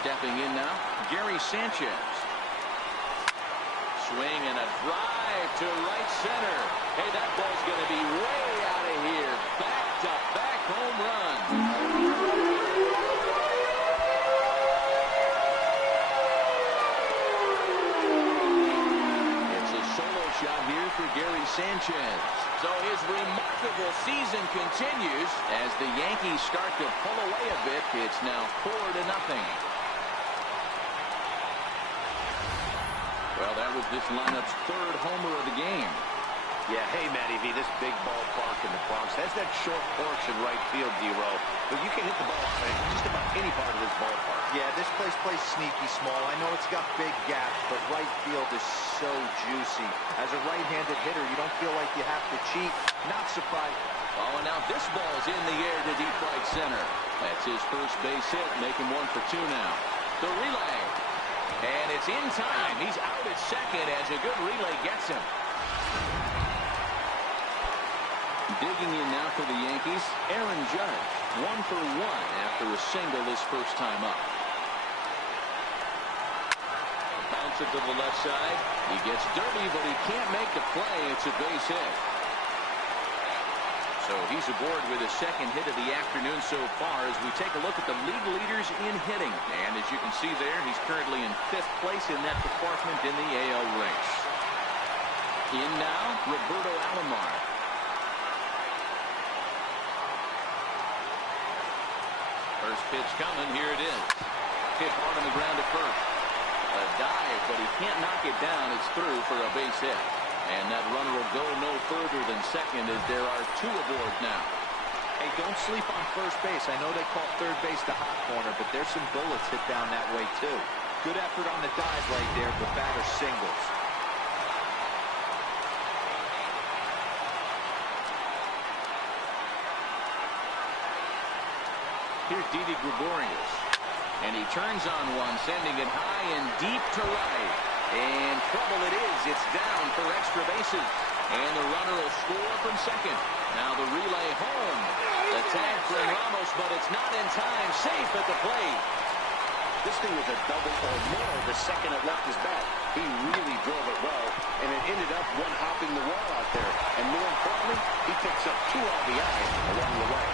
Stepping in now, Gary Sanchez. Swing and a drive to right center. Hey, that ball's going to be way out of here. Back-to-back home run. It's a solo shot here for Gary Sanchez. So his remarkable season continues as the Yankees start to pull away a bit. It's now 4-0. Well, that was this lineup's third homer of the game. Yeah, hey, Matty V, this big ballpark in the Bronx has that short porch in right field, D-Row, but you can hit the ball out of just about any part of this ballpark. Yeah, this place plays sneaky small. I know it's got big gaps, but right field is so juicy. As a right-handed hitter, you don't feel like you have to cheat. Not surprised. Oh, and now this ball's in the air to deep right center. That's his first base hit, making 1 for 2 now. The relay. And it's in time. He's out at second as a good relay gets him. Digging in now for the Yankees, Aaron Judge. 1 for 1 after a single his first time up. Bounce it to the left side. He gets dirty, but he can't make the play. It's a base hit. So he's aboard with his second hit of the afternoon so far as we take a look at the league leaders in hitting. And as you can see there, he's currently in 5th place in that department in the AL race. In now, Roberto Alomar. First pitch coming. Here it is. Hit hard on the ground at first. A dive, but he can't knock it down. It's through for a base hit. And that runner will go no further than second as there are 2 aboard now. Hey, don't sleep on first base. I know they call third base the hot corner, but there's some bullets hit down that way, too. Good effort on the dive right there, but batter singles. Here's Didi Gregorius. And he turns on one, sending it high and deep to right. And trouble it is. It's down for extra bases. And the runner will score from second. Now the relay home. The tag from Ramos, but it's not in time. Safe at the plate. This thing was a double or more the second it left his bat. He really drove it well, and it ended up one-hopping the wall out there. And more importantly, he picks up 2 RBI along the way.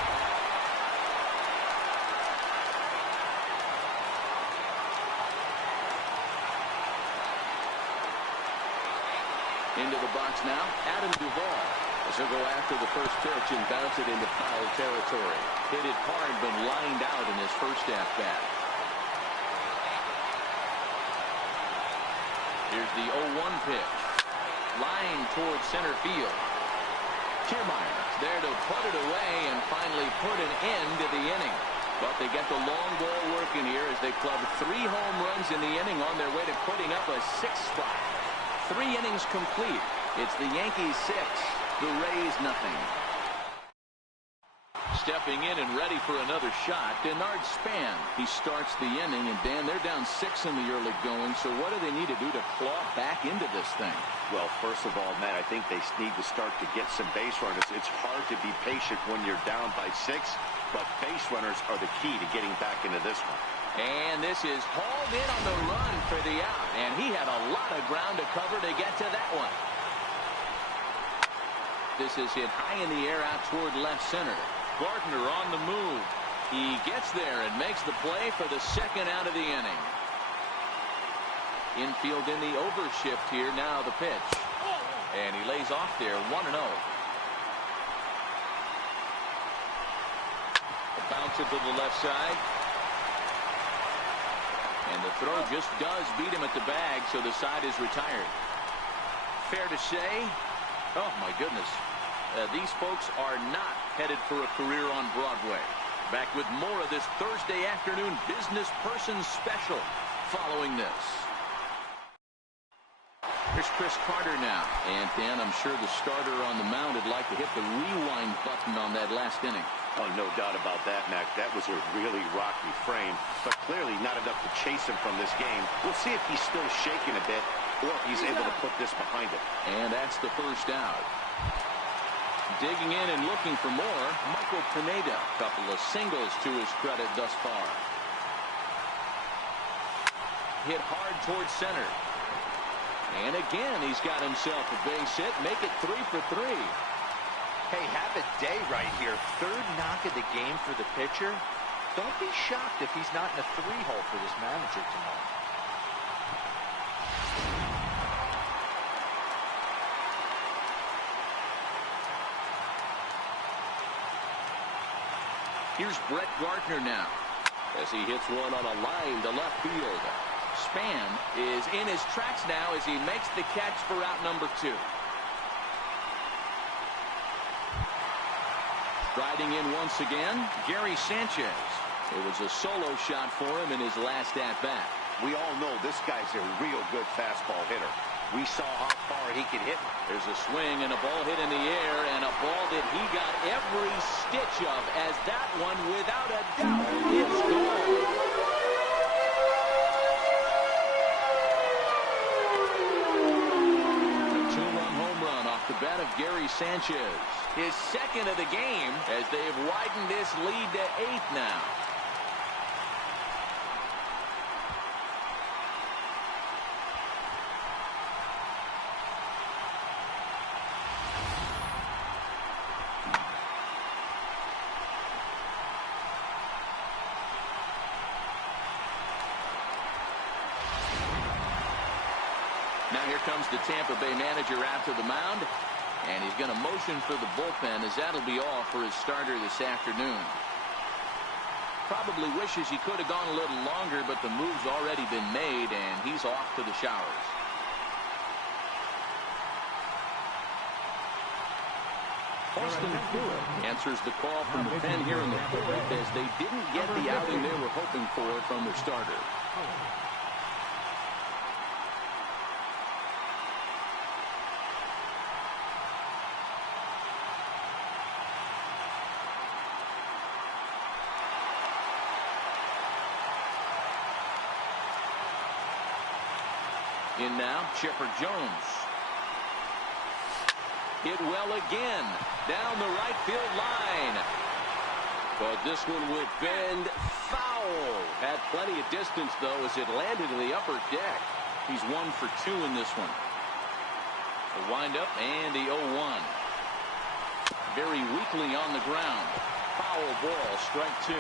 Into the box now, Adam Duvall. As he'll go after the first pitch and bounce it into foul territory. Hit it hard, but lined out in his first at-bat. Here's the 0-1 pitch. Line towards center field. Kiermaier there to put it away and finally put an end to the inning. But they get the long ball working here as they club 3 home runs in the inning on their way to putting up a 6th spot. 3 innings complete. It's the Yankees 6, the Rays nothing. Stepping in and ready for another shot, Denard Span. He starts the inning, and Dan, they're down 6 in the early going, so what do they need to do to claw back into this thing? Well, first of all, Matt, I think they need to start to get some base runners. It's hard to be patient when you're down by 6, but base runners are the key to getting back into this one. And this is hauled in on the run for the out. And he had a lot of ground to cover to get to that one. This is hit high in the air out toward left center. Gardner on the move. He gets there and makes the play for the second out of the inning. Infield in the overshift here. Now the pitch. And he lays off there 1-0. Bounce it to the left side. And the throw just does beat him at the bag, so the side is retired. Fair to say, oh my goodness, these folks are not headed for a career on Broadway. Back with more of this Thursday afternoon business person special following this. Here's Chris Carter now. And Dan, I'm sure the starter on the mound would like to hit the rewind button on that last inning. Oh, no doubt about that, Mac. That was a really rocky frame, but clearly not enough to chase him from this game. We'll see if he's still shaking a bit or if he's able to put this behind him. And that's the first out. Digging in and looking for more, Michael Pineda. Couple of singles to his credit thus far. hit hard towards center. And again, he's got himself a base hit. Make it 3 for 3. Hey, have a day right here. Third knock of the game for the pitcher. Don't be shocked if he's not in a 3-hole for this manager tomorrow. Here's Brett Gardner now as he hits one on a line to left field. Span is in his tracks now as he makes the catch for out number 2. Riding in once again, Gary Sanchez. It was a solo shot for him in his last at-bat. We all know this guy's a real good fastball hitter. We saw how far he could hit. There's a swing and a ball hit in the air, and a ball that he got every stitch of, as that one, without a doubt, is gone. A 2-run home run off the bat of Gary Sanchez. His second of the game, as they have widened this lead to 8 now. Now here comes the Tampa Bay manager out to the mound, and he's going to motion for the bullpen, as that'll be all for his starter this afternoon. Probably wishes he could have gone a little longer, but the move's already been made, and he's off to the showers. Austin Pruitt answers the call from the pen here in the 4th, as they didn't get the outing they were hoping for from their starter. In now, Chipper Jones. Hit well again, down the right field line. But this one would bend foul. Had plenty of distance, though, as it landed in the upper deck. He's 1 for 2 in this one. The windup and the 0-1. Very weakly on the ground. Foul ball, strike 2.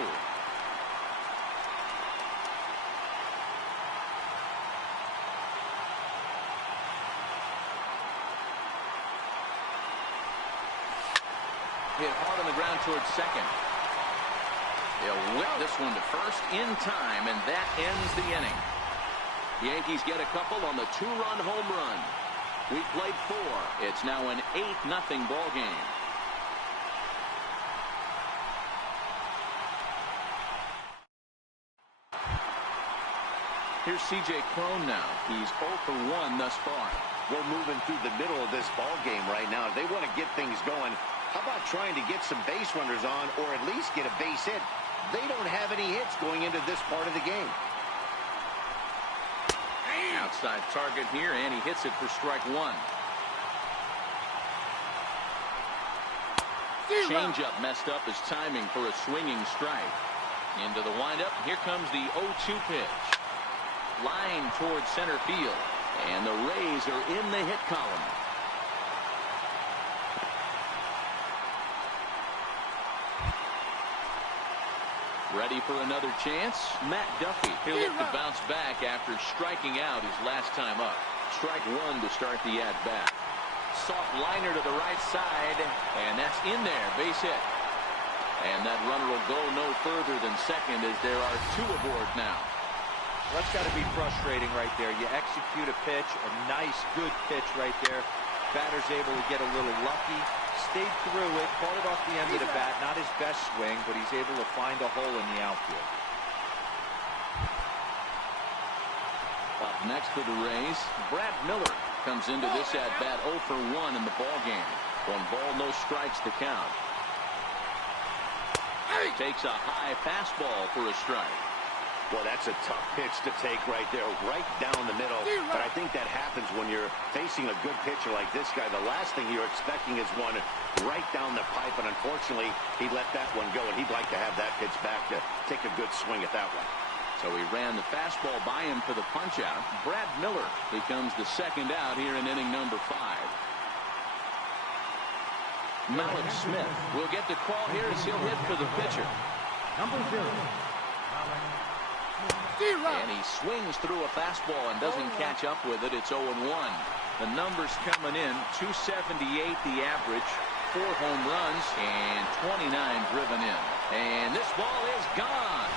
Hit hard on the ground towards second. They'll whip this one to first in time, and that ends the inning. Yankees get a couple on the 2-run home run. We played 4. It's now an 8-0 ball game. Here's C.J. Cron now. He's 0 for 1 thus far. We're moving through the middle of this ball game right now. They want to get things going. How about trying to get some base runners on, or at least get a base hit? They don't have any hits going into this part of the game. Outside target here, and he hits it for strike 1. Changeup messed up his timing for a swinging strike. Into the windup. Here comes the 0-2 pitch. Line towards center field, and the Rays are in the hit column. Ready for another chance? Matt Duffy. He'll look to bounce back after striking out his last time up. Strike 1 to start the at-bat. Soft liner to the right side, and that's in there. Base hit. And that runner will go no further than second, as there are 2 aboard now. That's got to be frustrating right there. You execute a pitch, a nice, good pitch right there. Batter's able to get a little lucky. Stayed through it, caught it off the end of the bat. Not his best swing, but he's able to find a hole in the outfield. Up next for the Rays, Brad Miller comes into this at-bat 0 for 1 in the ballgame. 1 ball, no strikes to count. Takes a high fastball for a strike. Well, that's a tough pitch to take right there, right down the middle. But I think that happens when you're facing a good pitcher like this guy. The last thing you're expecting is one right down the pipe, and unfortunately, he let that one go, and he'd like to have that pitch back to take a good swing at that one. So he ran the fastball by him for the punch-out. Brad Miller becomes the second out here in inning number 5. Malik Smith will get the call here as he'll hit for the pitcher. Number 0. And he swings through a fastball and doesn't catch up with it. It's 0-1. The numbers coming in, 278 the average, 4 home runs, and 29 driven in. And this ball is gone.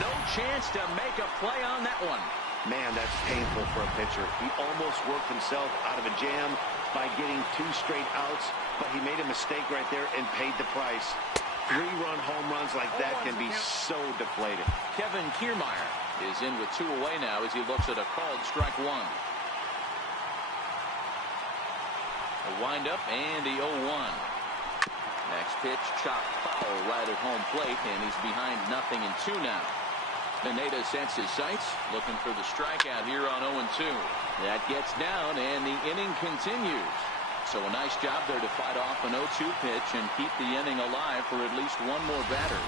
No chance to make a play on that one. Man, that's painful for a pitcher. He almost worked himself out of a jam by getting 2 straight outs, but he made a mistake right there and paid the price. 3-run home runs like that can be so deflating. Kevin Kiermaier is in with 2 away now as he looks at a called strike 1. A windup and the 0-1. Next pitch, chopped foul right at home plate, and he's behind 0-2 now. Pineda sets his sights, looking for the strikeout here on 0-2. That gets down, and the inning continues. So a nice job there to fight off an 0-2 pitch and keep the inning alive for at least one more batter.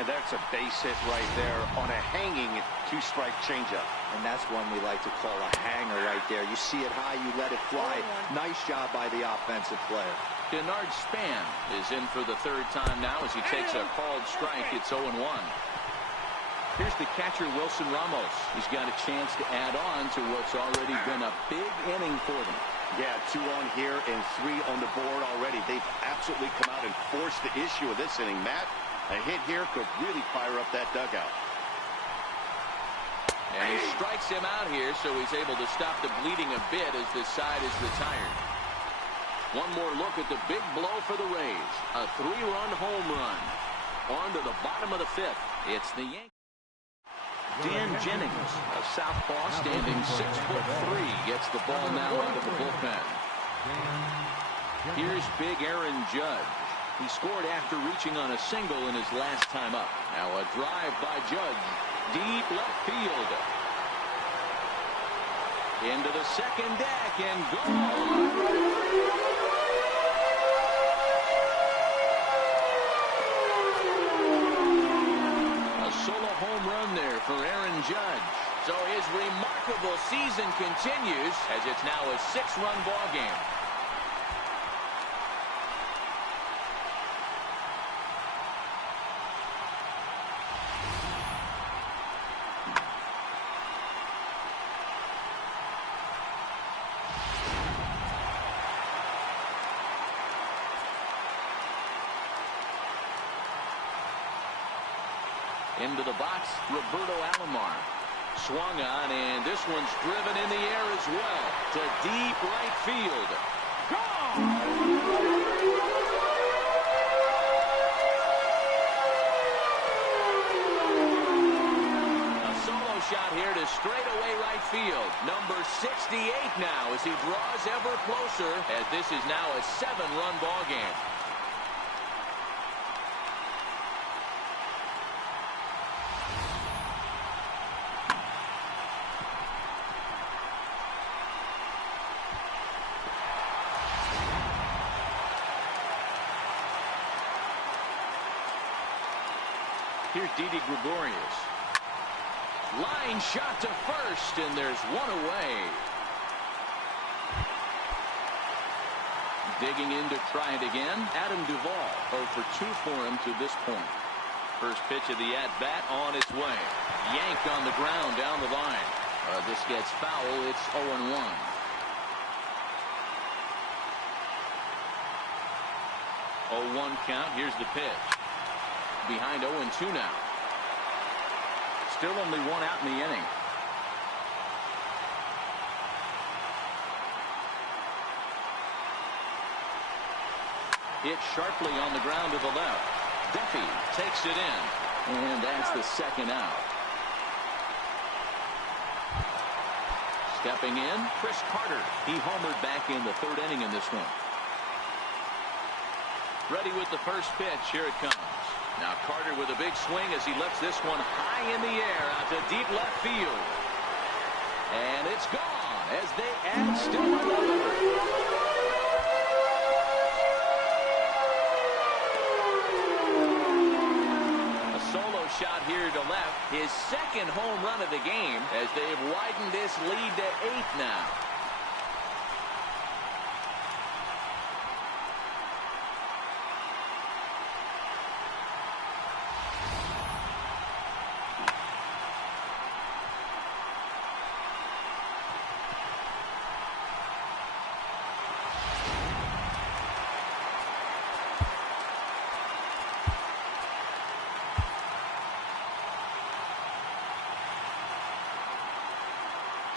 And that's a base hit right there on a hanging 2-strike changeup. And that's one we like to call a hanger right there. You see it high, you let it fly. Nice job by the offensive player. Denard Span is in for the 3rd time now as he takes a called strike. It's 0-1. Here's the catcher, Wilson Ramos. He's got a chance to add on to what's already been a big inning for them. Yeah, 2 on here and 3 on the board already. They've absolutely come out and forced the issue of this inning. Matt, a hit here could really fire up that dugout. And he strikes him out here, so he's able to stop the bleeding a bit as this side is retired. One more look at the big blow for the Rays. A 3-run home run. On to the bottom of the 5th. It's the Yankees. Dan Jennings, a southpaw standing 6'3", gets the ball now out of the bullpen. Here's big Aaron Judge. He scored after reaching on a single in his last time up. Now a drive by Judge. Deep left field. Into the second deck and gone. Home run there for Aaron Judge. So his remarkable season continues as it's now a 6-run ball game. Into the box, Roberto Alomar. Swung on, and this one's driven in the air as well to deep right field. Gone! A solo shot here to straightaway right field. Number 68 now as he draws ever closer, as this is now a 7-run ball game. Here's Didi Gregorius. Line shot to first, and there's one away. Digging in to try it again. Adam Duvall, 0 for 2 for him to this point. First pitch of the at-bat on its way. Yanked on the ground down the line. This gets foul. It's 0-1. 0-1 count. Here's the pitch. Behind 0-2 now. Still only 1 out in the inning. Hit sharply on the ground to the left. Duffy takes it in. And that's the second out. Stepping in, Chris Carter. He homered back in the 3rd inning in this one. Ready with the first pitch. Here it comes. Now Carter with a big swing as he lifts this one high in the air out to deep left field. And it's gone as they add still another. A solo shot here to left. his second home run of the game as they've widened this lead to 8 now.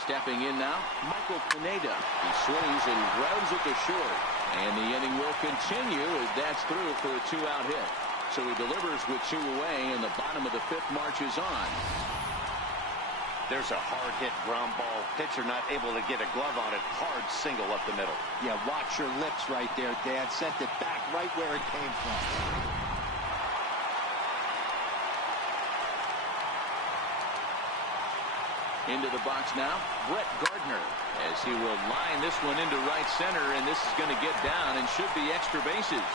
Stepping in now, Michael Pineda. He swings and grounds it to short. And the inning will continue as that's through for a 2-out hit. So he delivers with 2 away, and the bottom of the 5th marches on. There's a hard hit ground ball. Pitcher not able to get a glove on it. Hard single up the middle. Yeah, watch your lips right there, Dad. Sent it back right where it came from. Into the box now, Brett Gardner, as he will line this one into right center, and this is going to get down and should be extra bases.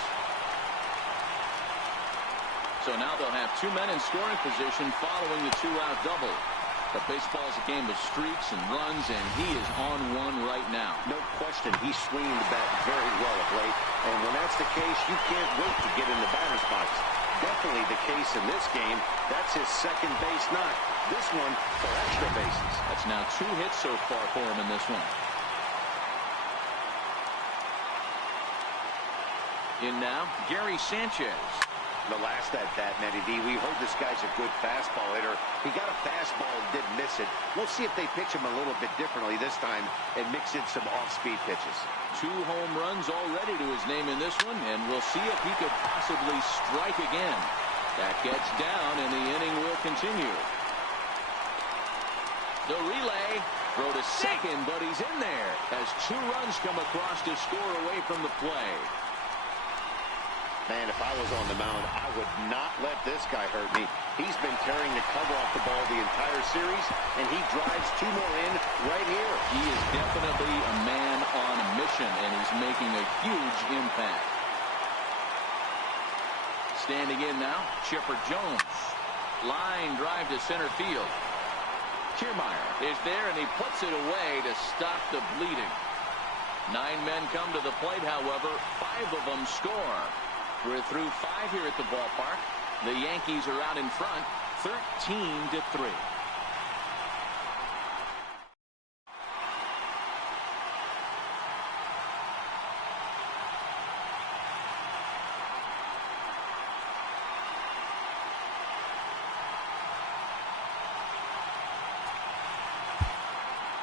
So now they'll have 2 men in scoring position following the 2-out double. But baseball's a game of streaks and runs, and he is on one right now. No question, he's swinging the bat very well of late. And when that's the case, you can't wait to get in the batter's box. Definitely the case in this game. That's his second base knock. This one for extra bases. That's now 2 hits so far for him in this one. In now, Gary Sanchez. The last at-bat, Matty D, we heard this guy's a good fastball hitter. He got a fastball and didn't miss it. We'll see if they pitch him a little bit differently this time and mix in some off-speed pitches. 2 home runs already to his name in this one, and we'll see if he could possibly strike again. That gets down, and the inning will continue. The relay, throw to second, but he's in there as 2 runs come across to score away from the play. Man, if I was on the mound, I would not let this guy hurt me. He's been tearing the cover off the ball the entire series, and he drives 2 more in right here. He is definitely a man on a mission, and he's making a huge impact. Standing in now, Chipper Jones. Line drive to center field. Kiermaier is there, and he puts it away to stop the bleeding. 9 men come to the plate, however. 5 of them score. We're through 5 here at the ballpark. The Yankees are out in front, 13-3.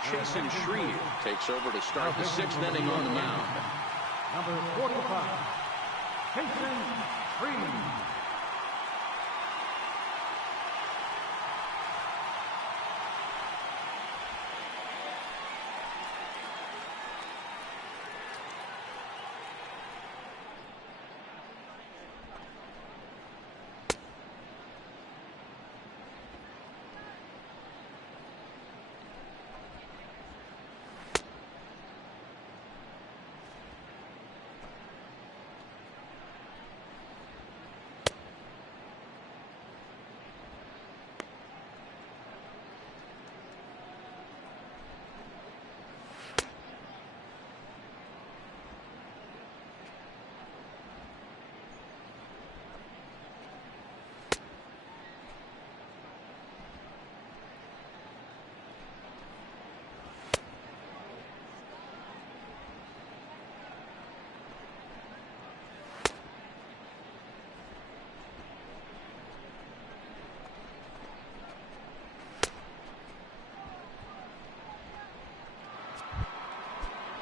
Jason Shreve takes over to start the 6th inning on the mound. Number 45, Jason Shreve.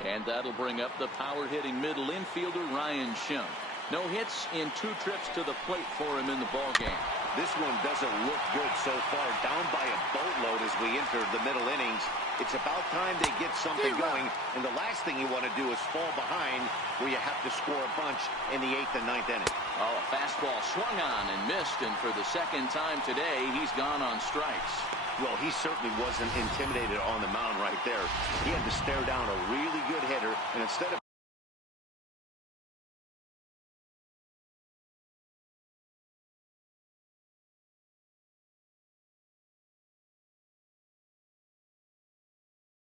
And that'll bring up the power-hitting middle infielder Ryan Schimpf. No hits in 2 trips to the plate for him in the ballgame. This one doesn't look good so far. Down by a boatload as we enter the middle innings. It's about time they get something going. And the last thing you want to do is fall behind where you have to score a bunch in the 8th and 9th inning. Oh, a fastball swung on and missed. And for the 2nd time today, he's gone on strikes. Well, he certainly wasn't intimidated on the mound right there. He had to stare down a really good hitter, and instead of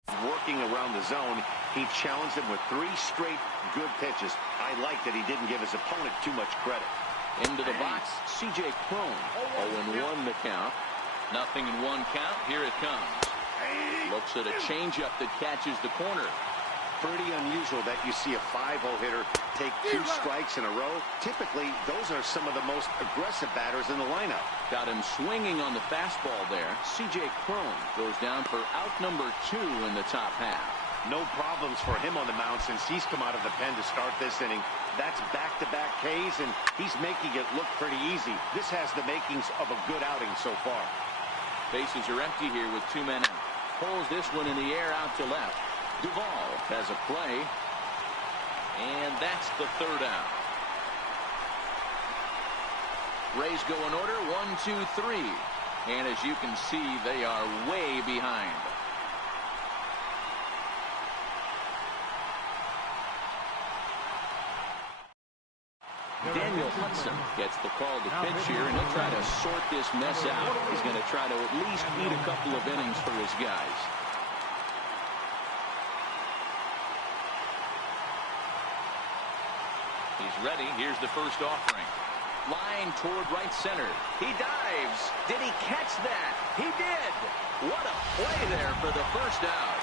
Working around the zone, he challenged him with 3 straight good pitches. I like that he didn't give his opponent too much credit. Into the box, C.J. Cron. 0-1 the count. Nothing in 1 count. Here it comes. Looks at a changeup that catches the corner. Pretty unusual that you see a 5-0 hitter take 2 strikes in a row. Typically, those are some of the most aggressive batters in the lineup. Got him swinging on the fastball there. C.J. Cron goes down for out number 2 in the top half. No problems for him on the mound since he's come out of the pen to start this inning. That's back-to-back Ks, and he's making it look pretty easy. This has the makings of a good outing so far. Bases are empty here with 2 men out. Pulls this one in the air out to left. Duvall has a play, and that's the 3rd out. Rays go in order, 1, 2, 3. And as you can see, they are way behind. Daniel Hudson gets the call to pitch here, and he'll try to sort this mess out. He's going to try to at least eat a couple of innings for his guys. He's ready. Here's the first offering. Line toward right center. He dives. Did he catch that? He did. What a play there for the first out.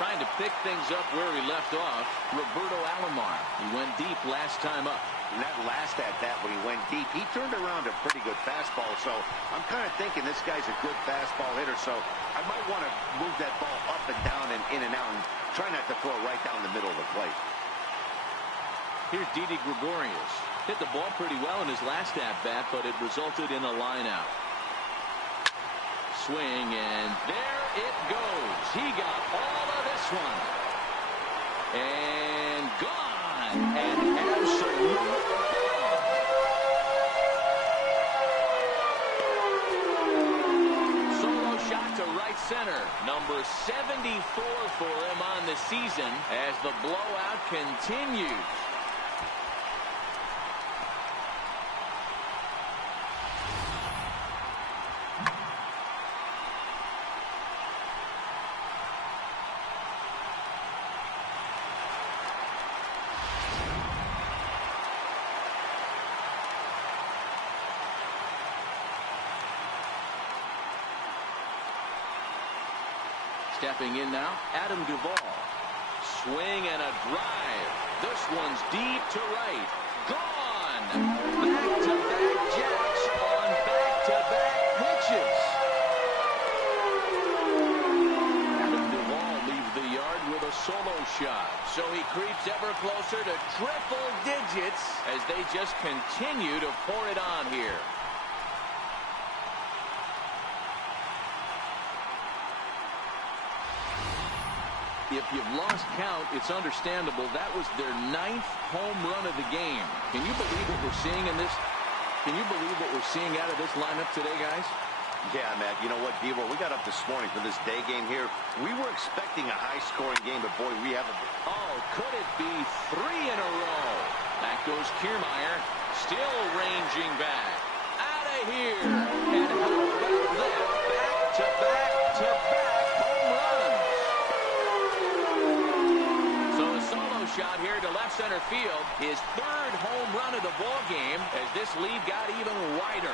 Trying to pick things up where he left off, Roberto Alomar. He went deep last time up. And that last at-bat when he went deep, he turned around a pretty good fastball. So I'm kind of thinking this guy's a good fastball hitter. So I might want to move that ball up and down and in and out and try not to throw it right down the middle of the plate. Here's Didi Gregorius. Hit the ball pretty well in his last at-bat, but it resulted in a line out. Swing, and there it goes. He got all of this one. And gone. And absolutely gone. Solo shot to right center. Number 74 for him on the season as the blowout continues. Stepping in now, Adam Duvall. Swing and a drive. This one's deep to right. Gone. Back-to-back jacks on back-to-back pitches. Adam Duvall leaves the yard with a solo shot. So he creeps ever closer to triple digits as they just continue to pour it on here. If you've lost count, it's understandable. That was their 9th home run of the game. Can you believe what we're seeing in this? Can you believe what we're seeing out of this lineup today, guys? Yeah, Matt. You know what, Devo? We got up this morning for this day game here. We were expecting a high-scoring game, but boy, we haven't. Oh, could it be 3 in a row? Back goes Kiermaier, still ranging back. Out of here. And how about that? Back-to-back-to-back home runs. Shot here to left center field. His 3rd home run of the ball game as this lead got even wider.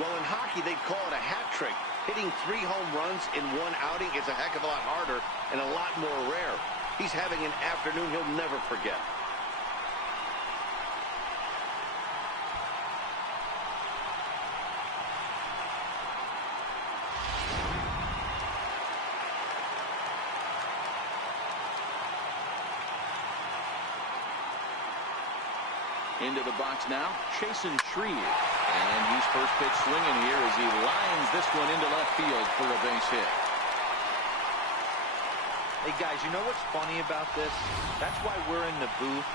Well, in hockey, they call it a hat trick. Hitting 3 home runs in 1 outing is a heck of a lot harder and a lot more rare. He's having an afternoon he'll never forget. Into the box now, Chasen Shreve. And he's first pitch swinging here as he lines this one into left field for a base hit. Hey, guys, you know what's funny about this? That's why we're in the booth,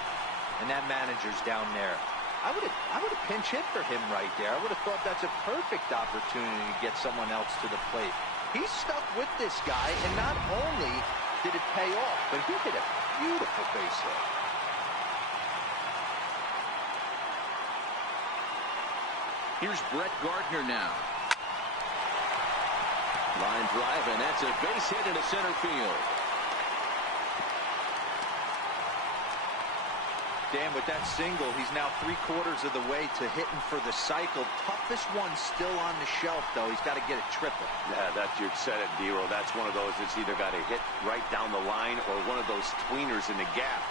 and that manager's down there. I would have pinch hit for him right there. I would have thought that's a perfect opportunity to get someone else to the plate. He's stuck with this guy, and not only did it pay off, but he hit a beautiful base hit. Here's Brett Gardner now. Line drive, and that's a base hit into center field. Dan, with that single, he's now 3/4 of the way to hitting for the cycle. Toughest one still on the shelf, though. He's got to get a triple. Yeah, that's you said it, Dero. That's one of those that's either got to hit right down the line or one of those tweeners in the gap.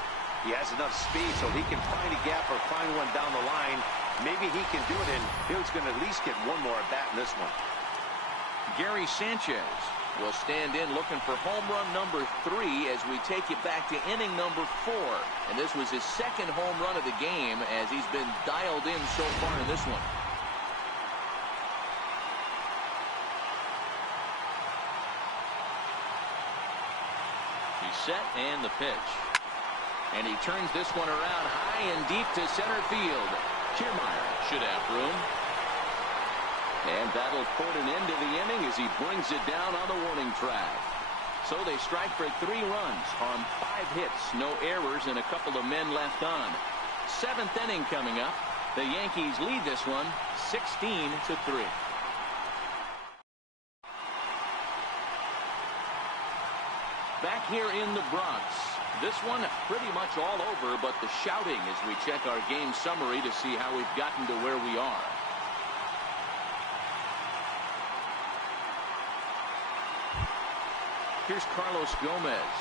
He has enough speed so he can find a gap or find one down the line. Maybe he can do it, and he's going to at least get one more at bat in this one. Gary Sanchez will stand in looking for home run number 3 as we take you back to inning number 4. And this was his second home run of the game as he's been dialed in so far in this one. He's set and the pitch. And he turns this one around high and deep to center field. Kiermaier should have room. And that'll put an end to the inning as he brings it down on the warning track. So they strike for 3 runs on 5 hits, no errors, and a couple of men left on. 7th inning coming up. The Yankees lead this one 16-3. Back here in the Bronx. This one pretty much all over, but the shouting as we check our game summary to see how we've gotten to where we are. Here's Carlos Gomez.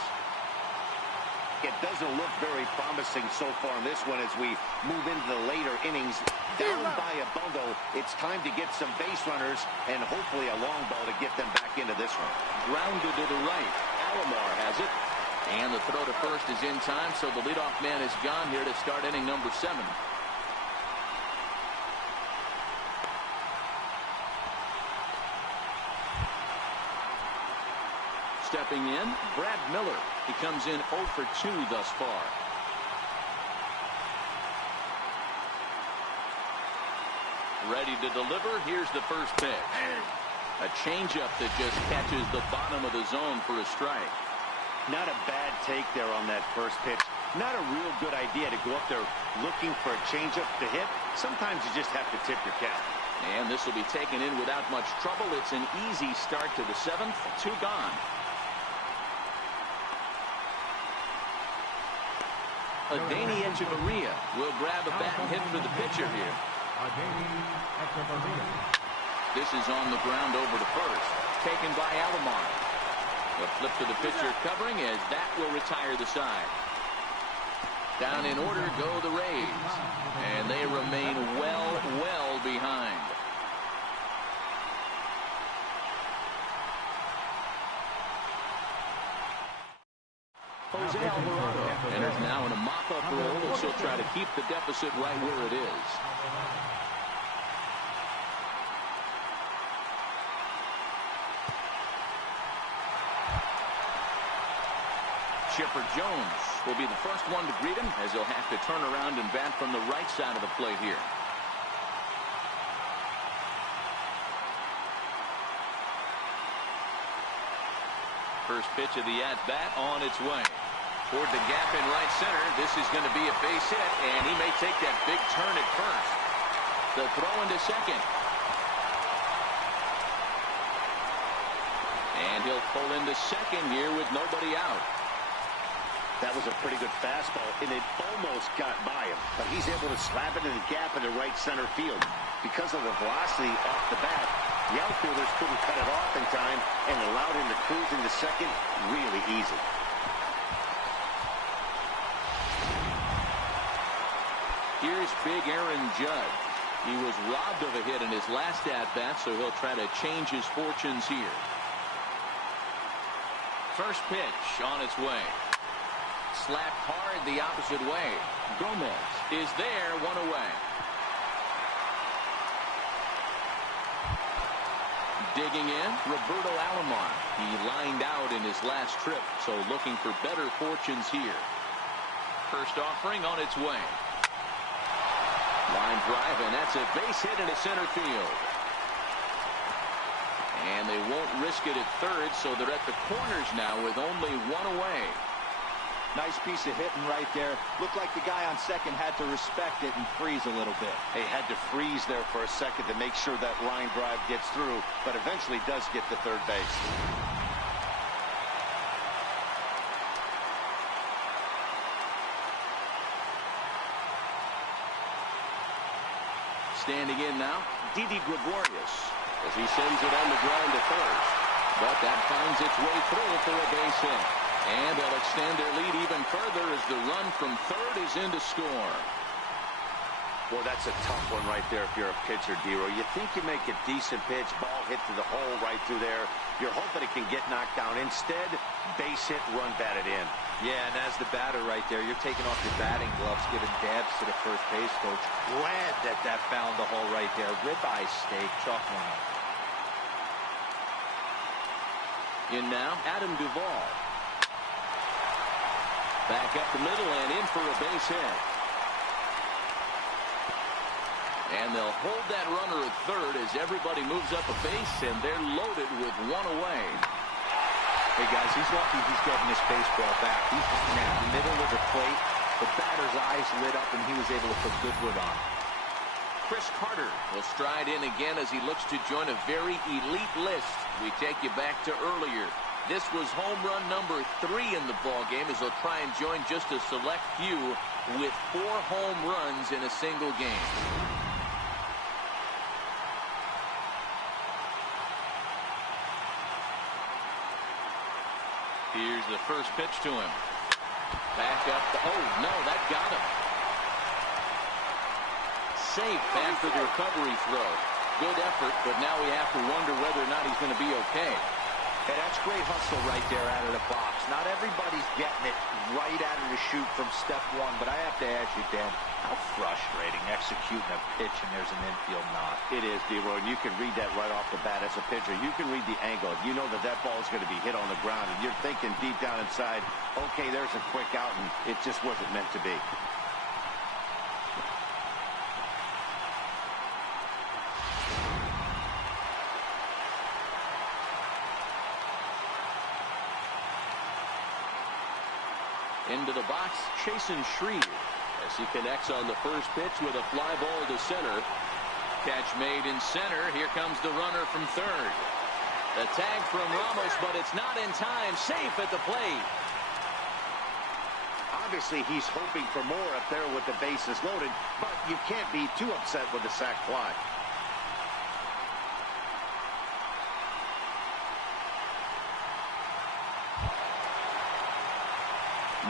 It doesn't look very promising so far in this one as we move into the later innings. Down by a bundle, it's time to get some base runners and hopefully a long ball to get them back into this one. Grounded to the right. Alomar has it. And the throw to first is in time, so the leadoff man is gone here to start inning number 7. Stepping in, Brad Miller. He comes in 0 for 2 thus far. Ready to deliver. Here's the first pitch. A changeup that just catches the bottom of the zone for a strike. Not a bad take there on that first pitch. Not a real good idea to go up there looking for a changeup to hit. Sometimes you just have to tip your cap. And this will be taken in without much trouble. It's an easy start to the 7th. 2 gone. LATINOHEAt7799's will grab a bat and hit for the pitcher here. This is on the ground over to first. Taken by Alomar. The flip to the pitcher covering as that will retire the side. Down in order go the Rays. And they remain well behind. Jose Alvarado enters now in a mop-up role as he'll try to keep the deficit right where it is. Chipper Jones will be the first one to greet him as he'll have to turn around and bat from the right side of the plate here. First pitch of the at-bat on its way. Toward the gap in right center. This is going to be a base hit, and he may take that big turn at first. The throw into second. And he'll pull into second here with nobody out. That was a pretty good fastball, and it almost got by him. But he's able to slap it in the gap into right center field. Because of the velocity off the bat, the outfielders couldn't cut it off in time and allowed him to cruise into second really easy. Here's big Aaron Judge. He was robbed of a hit in his last at-bat, so he'll try to change his fortunes here. First pitch on its way. Slapped hard the opposite way. Gomez is there, 1 away. Digging in, Roberto Alomar. He lined out in his last trip, so looking for better fortunes here. First offering on its way. Line drive, and that's a base hit into center field. And they won't risk it at third, so they're at the corners now with only 1 away. Nice piece of hitting right there. Looked like the guy on second had to respect it and freeze a little bit. He had to freeze there for a second to make sure that line drive gets through, but eventually does get to third base. Standing in now, Didi Gregorius, as he sends it on the ground to first. But that finds its way through for a base hit. And they'll extend their lead even further as the run from third is in to score. Boy, that's a tough one right there if you're a pitcher, D-Roy. You think you make a decent pitch, ball hit to the hole right through there. You're hoping it can get knocked down. Instead, base hit, run batted in. Yeah, and as the batter right there, you're taking off your batting gloves, giving dabs to the first base coach. Glad that found the hole right there. Ribeye steak, chalk one up. In now, Adam Duvall. Back up the middle and in for a base hit. And they'll hold that runner at third as everybody moves up a base, and they're loaded with one away. Hey, guys, he's lucky he's getting this baseball back. He's in the middle of the plate. The batter's eyes lit up, and he was able to put good wood on. Chris Carter will stride in again as he looks to join a very elite list. We take you back to earlier. This was home run number 3 in the ballgame as they'll try and join just a select few with 4 home runs in a single game. Here's the first pitch to him. Back up. Oh, no, that got him. Safe after the recovery throw. Good effort, but now we have to wonder whether or not he's going to be okay. Hey, that's great hustle right there out of the box. Not everybody's getting it right out of the chute from step one, but I have to ask you, Dan, how frustrating executing a pitch and there's an infield knock. It is, D-Roy, and you can read that right off the bat as a pitcher. You can read the angle. You know that ball is going to be hit on the ground, and you're thinking deep down inside, okay, there's a quick out, and it just wasn't meant to be. Into the box, Chasen Shreve as he connects on the first pitch with a fly ball to center. Catch made in center. Here comes the runner from third. The tag from Ramos, but it's not in time. Safe at the plate. Obviously, he's hoping for more up there with the bases loaded, but you can't be too upset with the sac fly.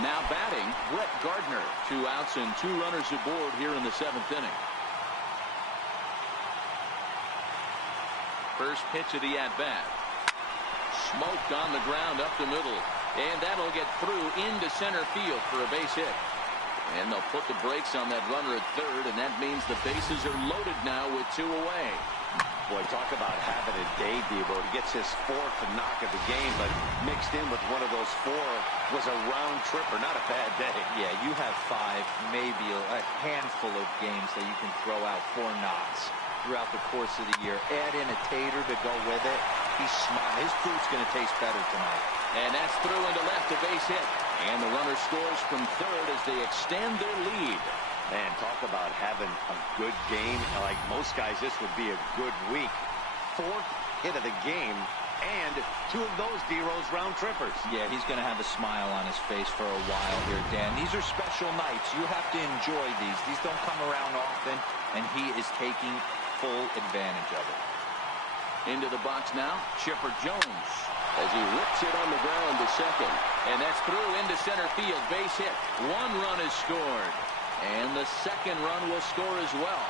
Now batting, Brett Gardner. 2 outs and 2 runners aboard here in the 7th inning. First pitch of the at-bat. Smoked on the ground up the middle. And that'll get through into center field for a base hit. And they'll put the brakes on that runner at third, and that means the bases are loaded now with 2 away. Boy, talk about having a day, Debo. He gets his 4th knock of the game, but mixed in with one of those 4 was a round tripper. Not a bad day. Yeah, you have 5, maybe a handful of games that you can throw out 4 knocks throughout the course of the year. Add in a tater to go with it. He's smart. His food's going to taste better tonight. And that's through into left, a base hit. And the runner scores from third as they extend their lead. Man, talk about having a good game. Like most guys, this would be a good week. 4th hit of the game, and 2 of those D-Rose round trippers. Yeah, he's going to have a smile on his face for a while here, Dan. These are special nights. You have to enjoy these. These don't come around often, and he is taking full advantage of it. Into the box now, Chipper Jones as he rips it on the ground to second. And that's through into center field. Base hit. 1 run is scored. And the second run will score as well.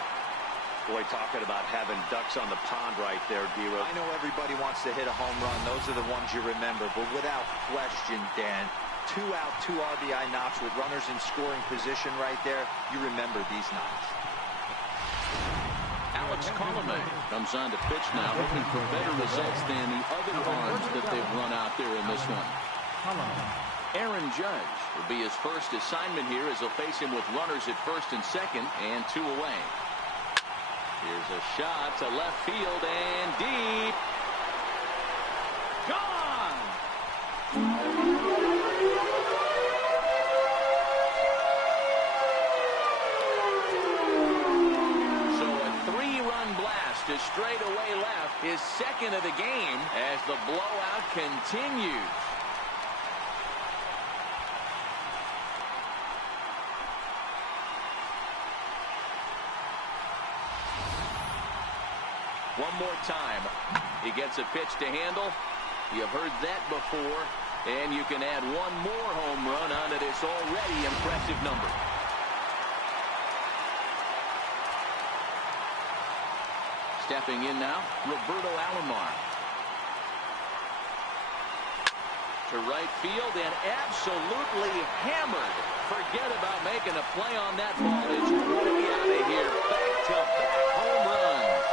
Boy, talking about having ducks on the pond right there, D-Rose. I know everybody wants to hit a home run. Those are the ones you remember. But without question, Dan, 2 out, 2 RBI knocks with runners in scoring position right there. You remember these knocks. Alex Colomé comes on to pitch now, hoping for better results than the other arms that they've run out there in this one. Aaron Judge will be his first assignment here as they'll face him with runners at first and second and 2 away. Here's a shot to left field and deep. Gone! One more time. He gets a pitch to handle. You've heard that before. And you can add one more home run onto this already impressive number. Stepping in now, Roberto Alomar. To right field and absolutely hammered. Forget about making a play on that ball. It's way out of here. Back-to-back home runs.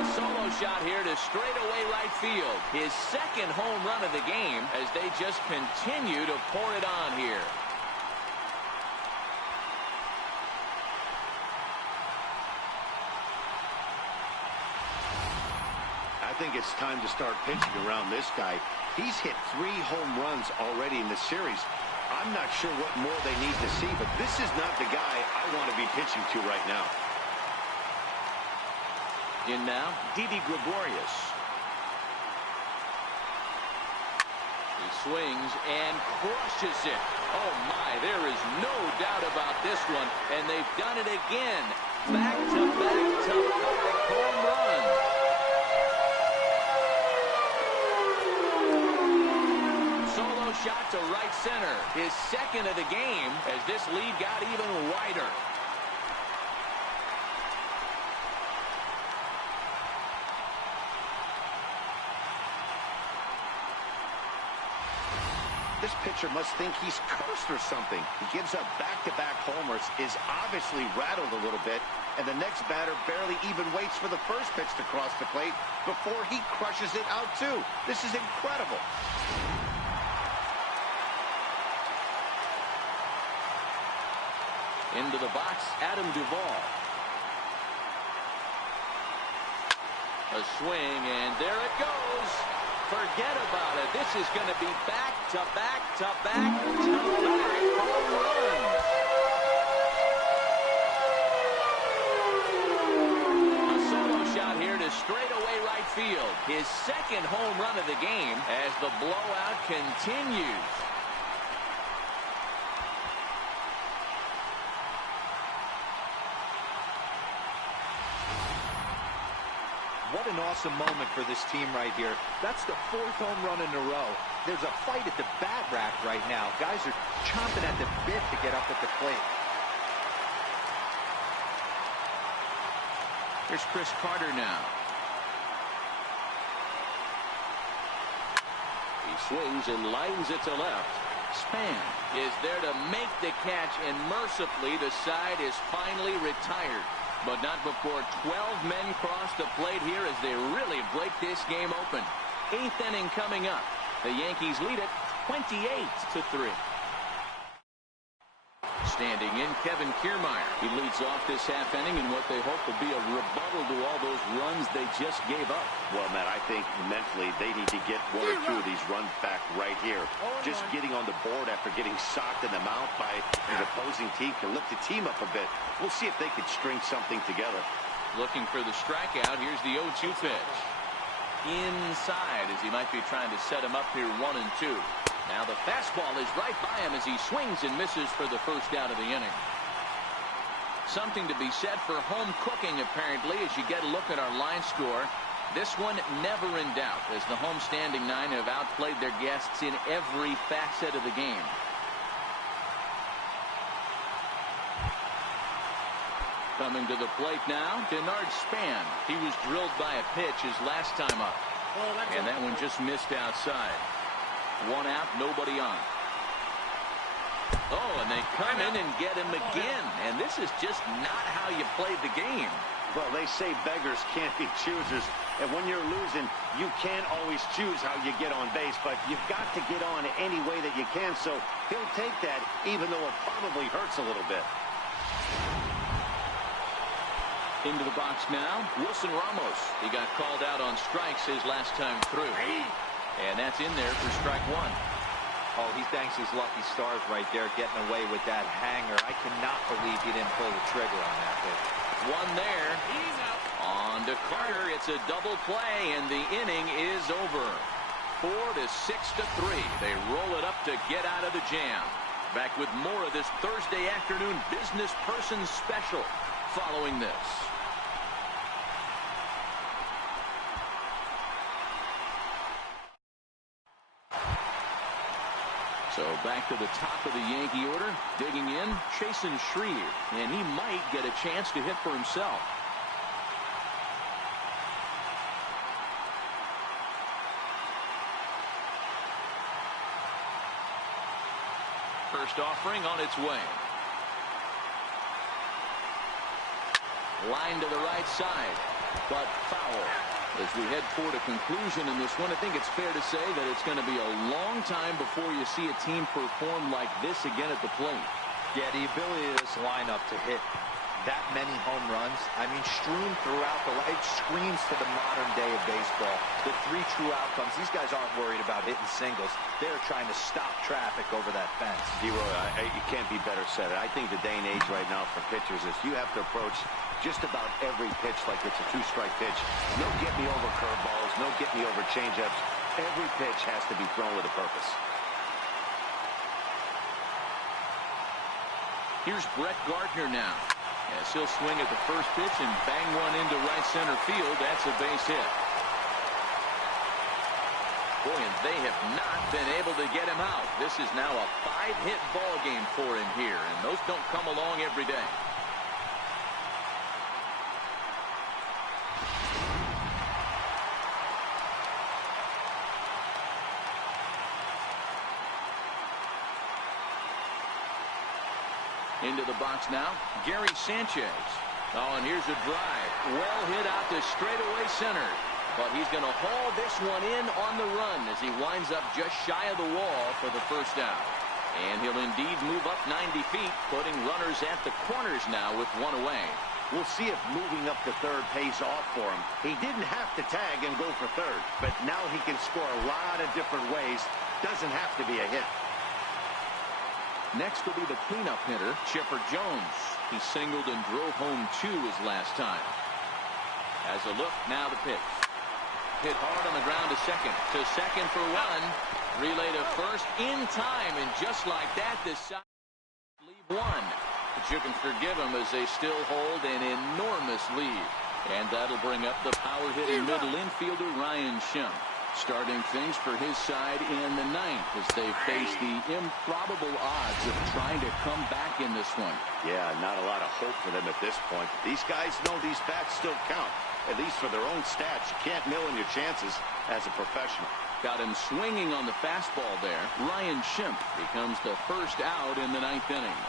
A solo shot here to straightaway right field. His second home run of the game as they just continue to pour it on here. I think it's time to start pitching around this guy. He's hit 3 home runs already in the series. I'm not sure what more they need to see, but this is not the guy I want to be pitching to right now. In now, Didi Gregorius. He swings and crushes it. Oh my, there is no doubt about this one, and they've done it again. Back-to-back-to-back home runs. Shot to right center, his second of the game, as this lead got even wider. This pitcher must think he's cursed or something. He gives up back-to-back homers, is obviously rattled a little bit, and the next batter barely even waits for the first pitch to cross the plate before he crushes it out too. This is incredible. Into the box, Adam Duvall. A swing, and there it goes. Forget about it. This is going to be back-to-back-to-back-to-back home runs. A solo shot here to straightaway right field. His second home run of the game as the blowout continues. What an awesome moment for this team right here. That's the 4th home run in a row. There's a fight at the bat rack right now. Guys are chomping at the bit to get up at the plate. Here's Chris Carter now. He swings and lines it to left. Span is there to make the catch, and mercifully the side is finally retired. But not before 12 men cross the plate here as they really break this game open. 8th inning coming up. The Yankees lead it 28-3. Standing in, Kevin Kiermaier. He leads off this half inning in what they hope will be a rebuttal to all those runs they just gave up. Well, Matt, I think mentally they need to get 1 or 2 of these runs back right here. Just getting on the board after getting socked in the mouth by the opposing team can lift the team up a bit. We'll see if they could string something together. Looking for the strikeout. Here's the 0-2 pitch. Inside as he might be trying to set him up here 1-2. Now the fastball is right by him as he swings and misses for the first out of the inning. Something to be said for home cooking, apparently, as you get a look at our line score. This one never in doubt, as the home standing 9 have outplayed their guests in every facet of the game. Coming to the plate now, Denard Span. He was drilled by a pitch his last time up. And that one just missed outside. 1 out, nobody on. Oh, and they come in and get him again. And this is just not how you played the game. Well, they say beggars can't be choosers. And when you're losing, you can't always choose how you get on base. But you've got to get on any way that you can. So he'll take that, even though it probably hurts a little bit. Into the box now, Wilson Ramos. He got called out on strikes his last time through. And that's in there for strike 1. Oh, he thanks his lucky stars right there, getting away with that hanger. I cannot believe he didn't pull the trigger on that pitch. 1 there. He's out. On to Carter. It's a double play, and the inning is over. 4-6-3. They roll it up to get out of the jam. Back with more of this Thursday afternoon business person special. following this. So back to the top of the Yankee order, digging in, Chasen Shreve, and he might get a chance to hit for himself. First offering on its way. Line to the right side, but foul. As we head toward a conclusion in this one, I think it's fair to say that it's going to be a long time before you see a team perform like this again at the plate. Yeah, the ability of this lineup to hit that many home runs, I mean, strewn throughout the line, it screams to the modern day of baseball. The three true outcomes. These guys aren't worried about hitting singles. They're trying to stop traffic over that fence. D-Roy, it can't be better said. I think the day and age right now for pitchers is you have to approach just about every pitch like it's a two-strike pitch. No get-me-over curveballs, no get-me-over changeups. Every pitch has to be thrown with a purpose. Here's Brett Gardner now. As he'll swing at the first pitch and bang one into right center field. That's a base hit. Boy, and they have not been able to get him out. This is now a 5-hit ball game for him here, and those don't come along every day. Into the box now, Gary Sanchez. Oh, and here's a drive. Well hit out to straightaway center. But he's going to haul this one in on the run as he winds up just shy of the wall for the first out. And he'll indeed move up 90 feet, putting runners at the corners now with one away. We'll see if moving up to third pays off for him. He didn't have to tag and go for third, but now he can score a lot of different ways. Doesn't have to be a hit. Next will be the cleanup hitter, Chipper Jones. He singled and drove home 2 his last time. As a look, now the pitch. Hit hard on the ground to second for 1. Relay to first in time, and just like that, the side leave 1. But you can forgive them as they still hold an enormous lead. And that'll bring up the power-hitting middle infielder, Ryan Schimpf. Starting things for his side in the 9th as they face the improbable odds of trying to come back in this one. Yeah, not a lot of hope for them at this point. These guys know these bats still count, at least for their own stats. You can't mill in your chances as a professional. Got him swinging on the fastball there. Ryan Schimpf becomes the first out in the 9th inning.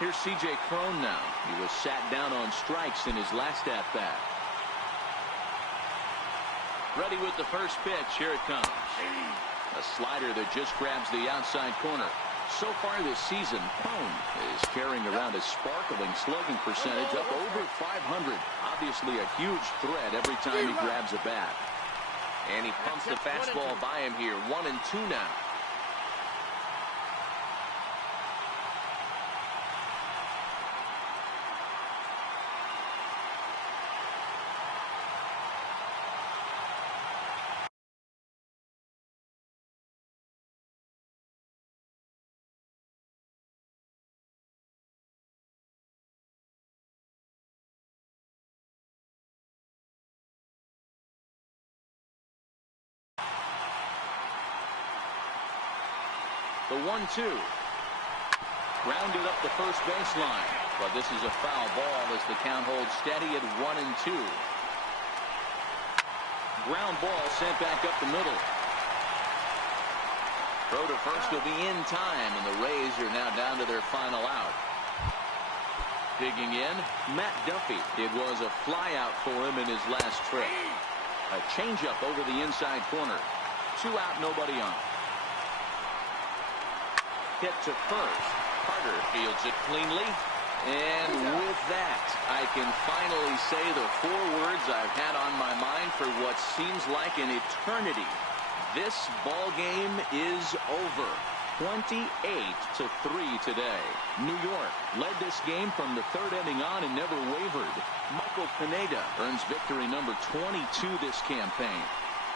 Here's C.J. Cron now. He was sat down on strikes in his last at-bat. Ready with the first pitch. Here it comes. A slider that just grabs the outside corner. So far this season, Cron is carrying around a sparkling slugging percentage up over 500. Obviously a huge threat every time he grabs a bat. And he pumps the fastball by him here. 1-2 now. The 1-2. Grounded up the first baseline. But this is a foul ball as the count holds steady at 1-2. Ground ball sent back up the middle. Throw to first will be in time, and the Rays are now down to their final out. Digging in, Matt Duffy. It was a fly out for him in his last trip. A changeup over the inside corner. 2 out, nobody on. Hit to first. Carter fields it cleanly. And with that, I can finally say the 4 words I've had on my mind for what seems like an eternity. This ball game is over. 28-3 today. New York led this game from the 3rd inning on and never wavered. Michael Pineda earns victory number 22 this campaign.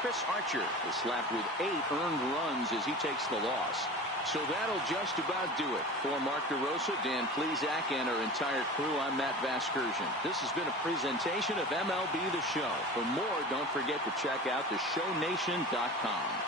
Chris Archer is slapped with 8 earned runs as he takes the loss. So that'll just about do it. For Mark DeRosa, Dan Plesac, and our entire crew, I'm Matt Vasgersian. This has been a presentation of MLB The Show. For more, don't forget to check out theshownation.com.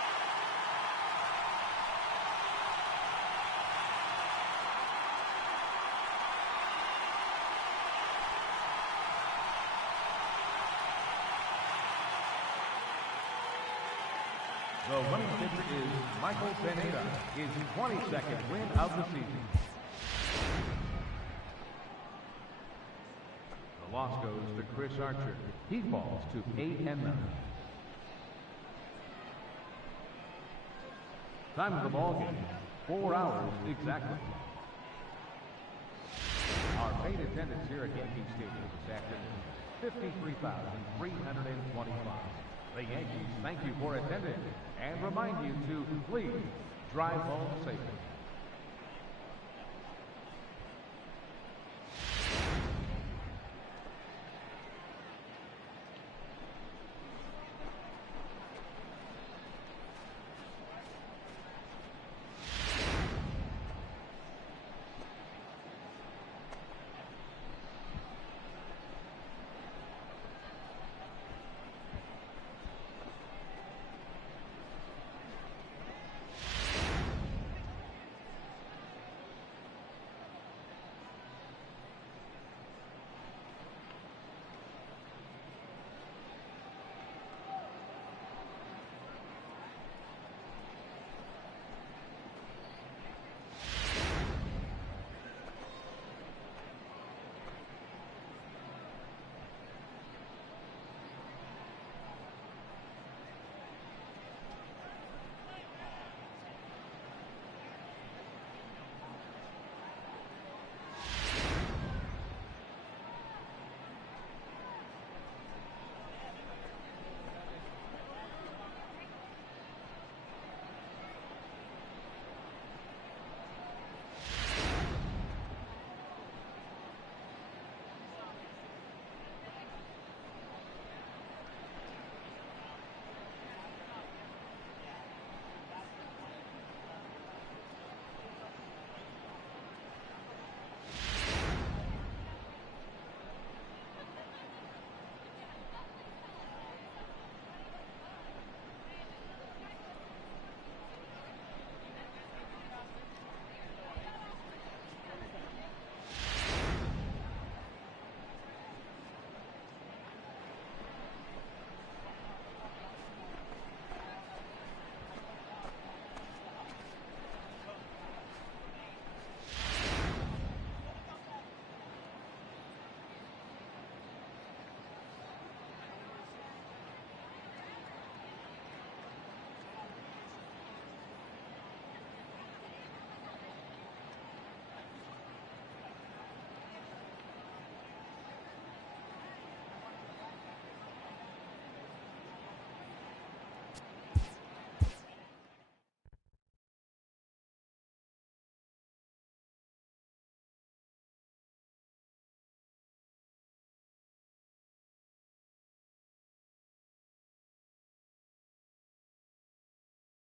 The winning pitcher is Michael Pineda, his 22nd win of the season. The loss goes to Chris Archer. He falls to 8-9. Time of the ball game, 4 hours exactly. Our paid attendance here at Yankee Stadium this afternoon, 53,325. The Yankees thank you for attending and remind you to please drive home safely.